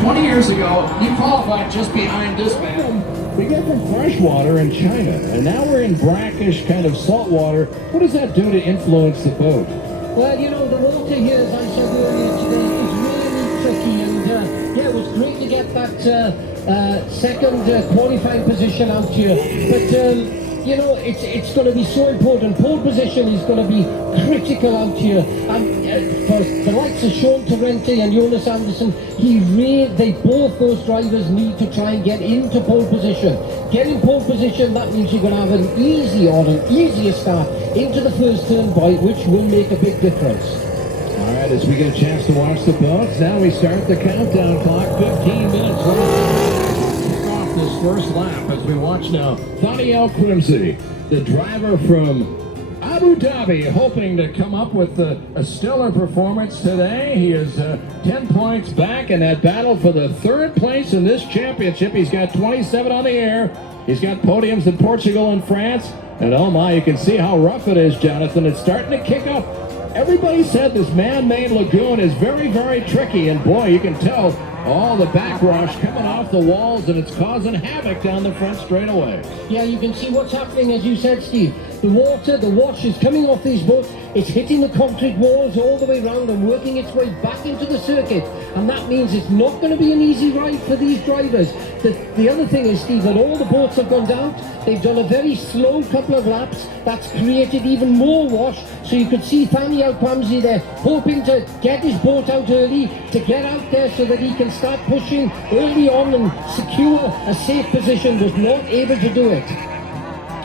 20 years ago, you qualified just behind this man. We get from freshwater in China, and now we're in brackish kind of salt water. What does that do to influence the boat? Well, you know, the water here, as I said earlier today, is really tricky, and yeah, it was great to get that second qualifying position out here. But you know, it's going to be so important. Pole position is going to be critical out here. And for the likes of Sean Torrente and Jonas Anderson, they both those drivers need to try and get into pole position. Get in pole position, that means you're going to have an easier start into the first turn point, which will make a big difference. All right, as we get a chance to watch the boats, now we start the countdown clock. 15 minutes left. This first lap as we watch now Thaniel Crimsey, the driver from Abu Dhabi, hoping to come up with a stellar performance today. He is 10 points back in that battle for the third place in this championship. He's got 27 on the air. He's got podiums in Portugal and France. And oh my, you can see how rough it is, Jonathan. It's starting to kick up. Everybody said this man-made lagoon is very, very tricky. And boy, you can tell all the backwash coming off the walls, and it's causing havoc down the front straightaway. Yeah, you can see what's happening, as you said, Steve. The water, the wash is coming off these boats. It's hitting the concrete walls all the way around and working its way back into the circuit. And that means it's not going to be an easy ride for these drivers. The other thing is, Steve, that all the boats have gone down. They've done a very slow couple of laps. That's created even more wash. So you could see Thaniel Crimsey there, hoping to get his boat out early, to get out there so that he can start pushing early on and secure a safe position. Was not able to do it.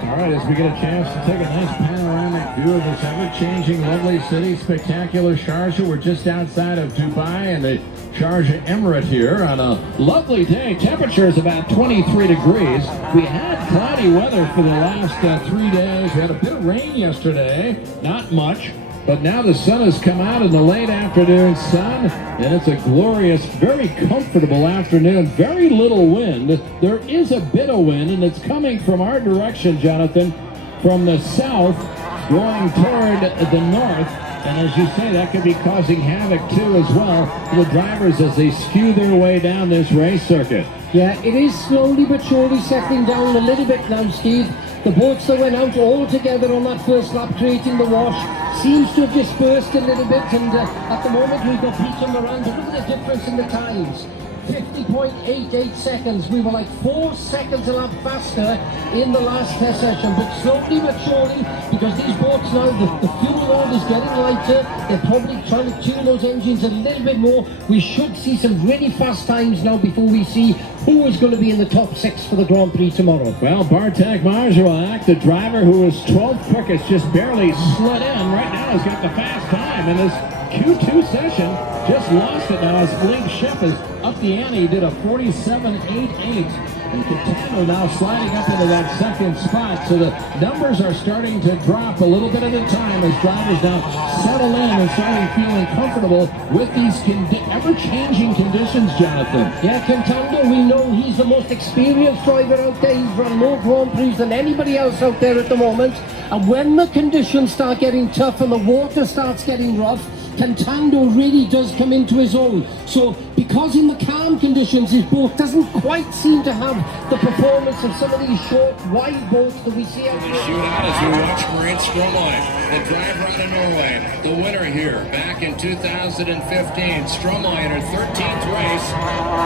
All right, as we get a chance to take a nice panoramic view of this ever-changing, lovely city, spectacular Sharjah. We're just outside of Dubai and the Sharjah Emirate here on a lovely day. Temperature is about 23 degrees. We had cloudy weather for the last 3 days. We had a bit of rain yesterday, not much. But now the sun has come out in the late afternoon sun, and it's a glorious, very comfortable afternoon. Very little wind. There is a bit of wind, and it's coming from our direction, Jonathan, from the south, going toward the north. And as you say, that could be causing havoc, too, as well, for the drivers as they skew their way down this race circuit. Yeah, it is slowly but surely settling down a little bit now, Steve. The boats that went out all together on that first lap, creating the wash, seems to have dispersed a little bit, and at the moment we've got Peter Miranda. Look at the difference in the times. 50.88 seconds. We were like 4 seconds a lap faster in the last test session, but slowly but surely, because these boats now, the fuel load is getting lighter, they're probably trying to tune those engines a little bit more. We should see some really fast times now before we see who is going to be in the top 6 for the Grand Prix tomorrow. Well, Bartek Marjolak, the driver who was 12th quickest, just barely slid in. Right now has got the fast time in this Q2 session. Just lost it now as Blake Shep is up the ante. Did a 47.88. And Catano now sliding up into that second spot. So the numbers are starting to drop a little bit at a time as drivers now settle in and starting feeling comfortable with these ever-changing conditions, Jonathan. Yeah, Catano, we know he's the most experienced driver out there. He's run more Grand Prix than anybody else out there at the moment. And when the conditions start getting tough and the water starts getting rough, Cantando really does come into his own. So because in the calm conditions his boat doesn't quite seem to have the performance of some of these short, wide boats that we see out there. Shootout as we watch Marit Stromoy, the driver out of Norway, the winner here back in 2015. Stromoy in her 13th race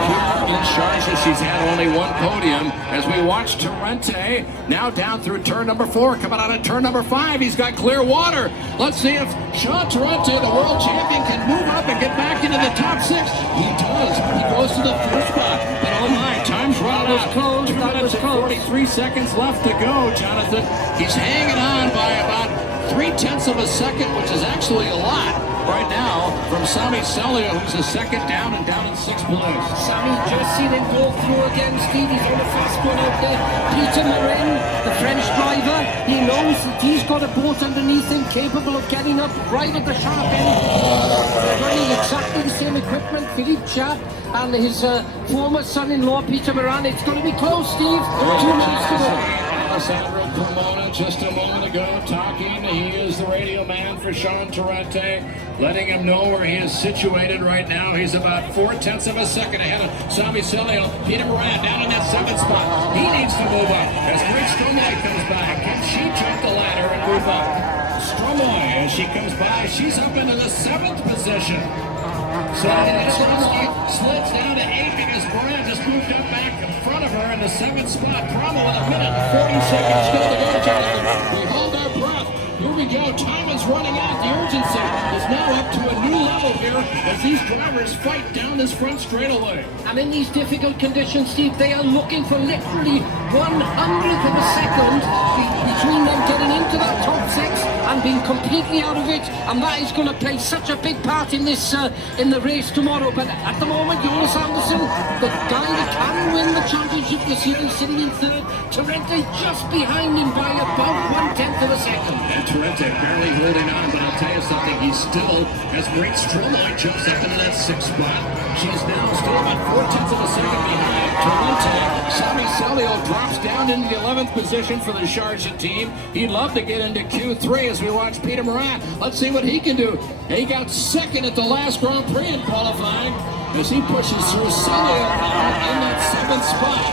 here in Sharjah. She's had only one podium as we watch Torrente now down through turn number 4, coming out of turn number 5. He's got clear water. Let's see if Sean Torrente, the world champion, can move up and get back into the top 6. He does. He goes to the first spot. But oh my, time's running out. 2 minutes and 43 seconds left to go, Jonathan. He's hanging on by about 0.3 of a second, which is actually a lot right now from Sami Celia, who's a second down and down in 6th place. Sami, just seen him go through again, Steve. He's on a fast one out there. Peter Marin, the French driver, he knows that he's got a boat underneath him capable of getting up right at the sharp end. They're running exactly the same equipment, Philippe Chap and his former son-in-law, Peter Marin. It's going to be close, Steve. 2 minutes to go. Alessandro Cremona just a moment ago talking. He is the radio man for Sean Torrente, letting him know where he is situated right now. He's about 0.4 of a second ahead of Sami Celio. Peter Moran down in that 7th spot. He needs to move up as Grace Stromoy comes by. Can she jump the ladder and move up? Stromoy, as she comes by, she's up into the 7th position. So Stromoy slips down to 8 because Moran just moved up back in front of her in the 7th spot. Promo with a minute and 40 seconds still to go, Jonathan. We hold our breath. Here we go. Time is running out. The urgency is now up to a new level here as these drivers fight down this front straightaway. And in these difficult conditions, Steve, they are looking for literally 1/100th of a second between them getting into that top 6 and being completely out of it. And that is going to play such a big part in this in the race tomorrow. But at the moment, Jonas Anderson, the guy that can win the championship this year, is sitting in 3rd. Torrente just behind him by about 1/10 of a second. And Torrente barely holding on, but I'll tell you something, he still has great Stromoy jumps up into that 6th spot. She's now still about 0.4 of a second behind Torrente. Sami Celio drops down into the 11th position for the Sharjah team. He'd love to get into Q3 as we watch Peter Moran. Let's see what he can do. He got 2nd at the last Grand Prix in qualifying as he pushes through Celio in that 7th spot.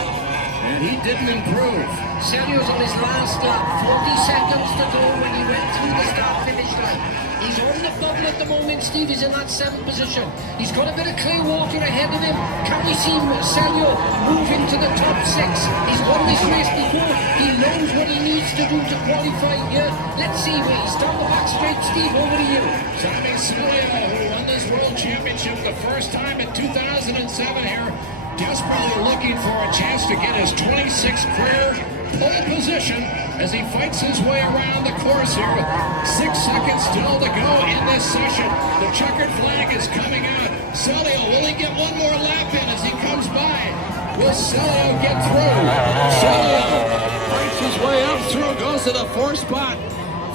And he didn't improve. Celio's on his last lap, 40 seconds to go when he went through the start-finish line. He's on the bubble at the moment, Steve. He's in that 7th position. He's got a bit of clear water ahead of him. Can we see Celio move into the top 6? He's won this race before. He knows what he needs to do to qualify here. Let's see where he's down the back straight. Steve, over to you. Sami Celio, who won this World Championship the first time in 2007 here, desperately looking for a chance to get his 26th career pole position as he fights his way around the course here. 6 seconds still to go in this session. The checkered flag is coming out. Celio, will he get one more lap in as he comes by? Will Celio get through? Celio fights his way up through, goes to the 4th spot,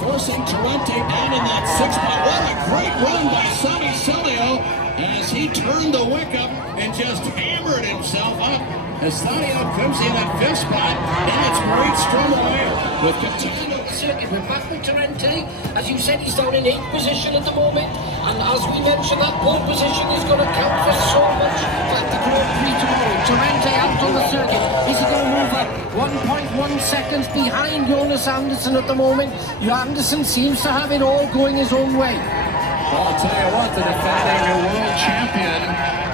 forcing Torrente down in that 6th spot. What a great run by Sami Celio as he turned the wick up and just hammered himself up. As Celio comes in at 5th spot, and it's great Stromoy with continued circuit. We're back with Torrente. As you said, he's down in 8th position at the moment. And as we mentioned, that pole position is going to count for so much at the Grand Prix tomorrow. Torrente out on the circuit. Is he going to move up 1.1 seconds behind Jonas Anderson at the moment? Anderson seems to have it all going his own way. Well, I'll tell you what, the defending world champion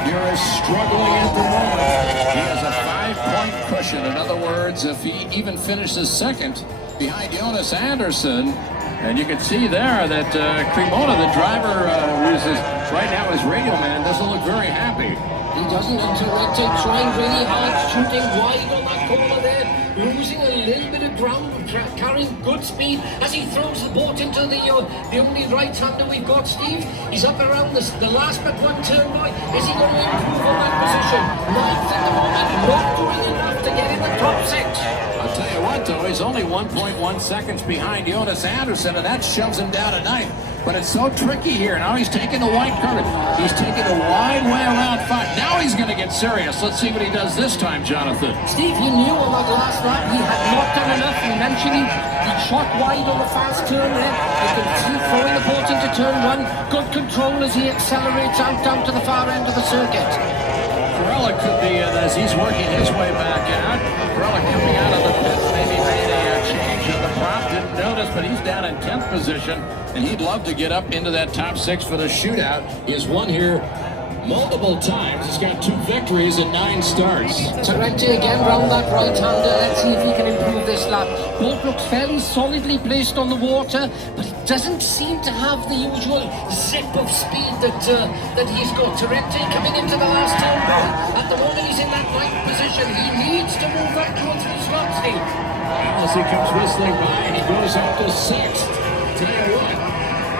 here is struggling at the moment. He has a 5-point cushion. In other words, if he even finishes 2nd behind Jonas Anderson, and you can see there that Cremona, the driver who is right now his radio man, doesn't look very happy. He doesn't. Torrente trying really hard, shooting wide on that corner there, losing a little bit of ground, carrying good speed as he throws the boat into the only right-hander we've got, Steve. He's up around the last but one turn by. Is he going to improve on that position? 9th at the moment, not doing enough to get in the top 6. I'll tell you what, though, he's only 1.1 seconds behind Jonas Anderson, and that shoves him down to 9th. But it's so tricky here. Now he's taking the wide current. He's taking a wide way around 5. Now he's going to get serious. Let's see what he does this time, Jonathan. Steve, you knew on that last lap he had not done enough. You mentioned he shot wide on the fast turn there. You can see throwing the boat into turn 1. Good control as he accelerates out down to the far end of the circuit. Varela could be, as he's working his way back out. Varela coming out of the pits, maybe made a change in the prop. Didn't notice, but he's down in 10th position, and he'd love to get up into that top 6 for the shootout. He has won here multiple times. He's got 2 victories and 9 starts. Torrente again round that right-hander. Let's see if he can improve this lap. Boat looks fairly solidly placed on the water, but it doesn't seem to have the usual zip of speed that he's got. Torrente coming into the last turn. At the moment he's in that 9th position. He needs to move up 2 or 3 slots, Steve. As he comes whistling by, he goes up to 6th. Tell you what,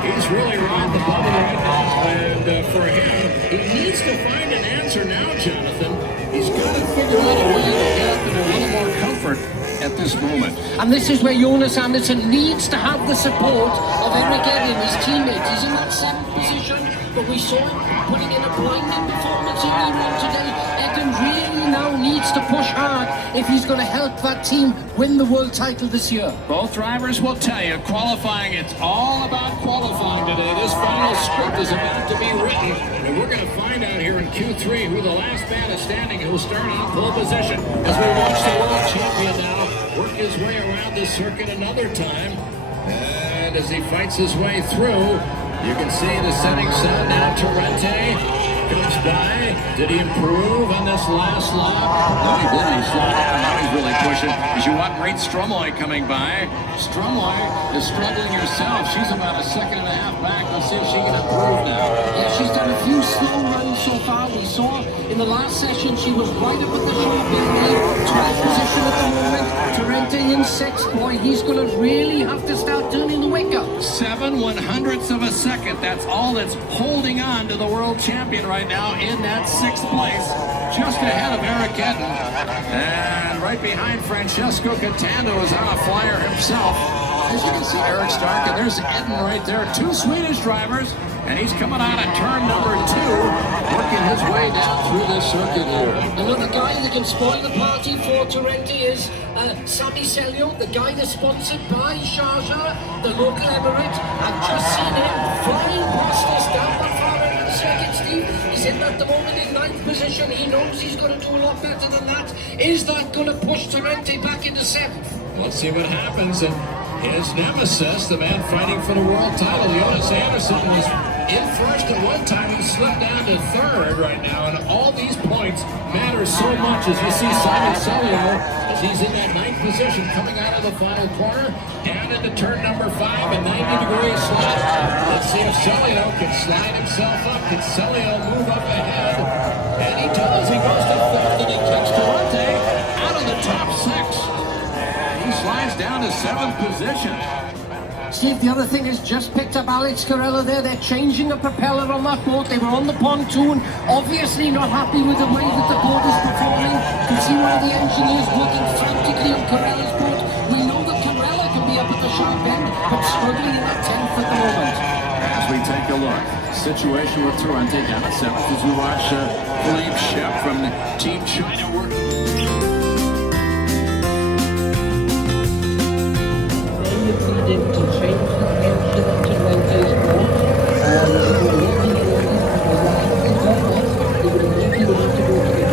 he's really riding the bubble right now, and for him, he needs to find an answer now, Jonathan. He's got to figure out a way to get up into a little more comfort at this moment. And this is where Jonas Anderson needs to have the support of Eric Eddin, his teammate. He's in that 7th position, but we saw him putting in a blinding performance in the room today. Eddin really now needs to push hard if he's going to help that team win the world title this year. Both drivers will tell you, qualifying, it's all about qualifying today. This final script is about to be written, and we're going to find out here in Q3 who the last man is standing, who will start on pole position as we watch the world champion now work his way around this circuit another time. And as he fights his way through, you can see the setting sun now. Torrente comes by. Did he improve on this last lap? No, he didn't. He slowed down. Now he's really pushing. As you want Great Stromoy coming by. Stromoy is struggling herself. She's about a second and a half back. Let's see if she can improve now. Yeah, she's done a few slow runs so far. We saw in the last session she was right up at the champion lead. 12th position at the moment. Torrente in 6th. Boy, he's going to really have to start turning the wick up. 7/100ths of a second. That's all that's holding on to the world champion right now in that 6th place. Just ahead of Eric Edden. And right behind Francesco Catando is on a flyer himself. As you can see, Eric Stark, and there's Edden right there. 2 Swedish drivers, and he's coming out of turn number 2, working his way down through this circuit here. Another guy that can spoil the party for Torrente is Sami Seljo, the guy that's sponsored by Sharjah, the local emirate. I've just seen him flying past us down that far end of the circuit, Steve. He's in at the moment in 9th position. He knows he's got to do a lot better than that. Is that going to push Torrente back into 7th? Let's see what happens. And his nemesis, the man fighting for the world title, Jonas Anderson, was in 1st at one time. He slipped down to 3rd right now, and all these points matter so much as you see Simon Seljo, as he's in that 9th position, coming out of the final corner, down into turn number 5, a 90-degree slide. Let's see if Seljo can slide himself up. Can Seljo move up ahead? And he does. He goes to 3rd, and he kicks Torrente out of the top 6. He slides down to 7th position. Steve, the other thing is just picked up Alex Carella there. They're changing the propeller on that boat. They were on the pontoon, obviously not happy with the way that the boat is performing. You can see one of the engineers working frantically on Carella's boat. We know that Carella can be up at the sharp end, but struggling in that 10th at the moment. As we take a look, situation with Torrente down at 7th as we watch Philippe Shep from Team China working. Needed to change the engine to Torrente's boat, and they would immediately have to go to the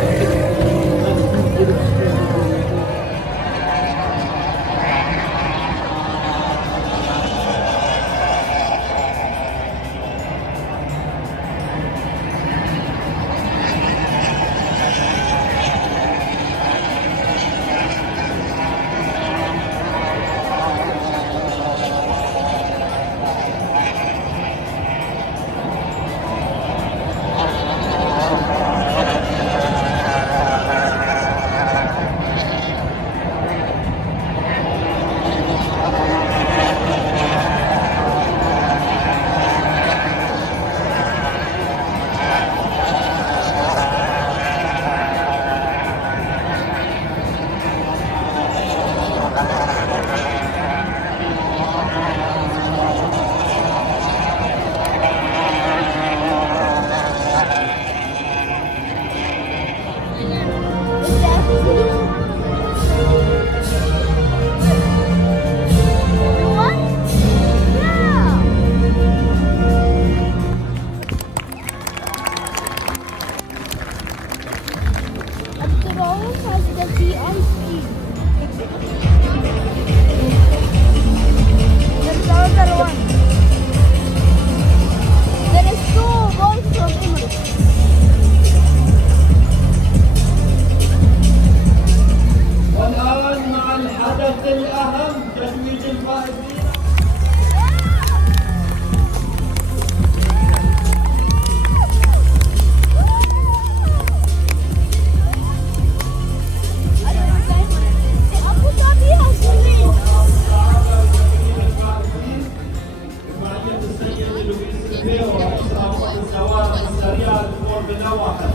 السريعة الأمور بالنواحي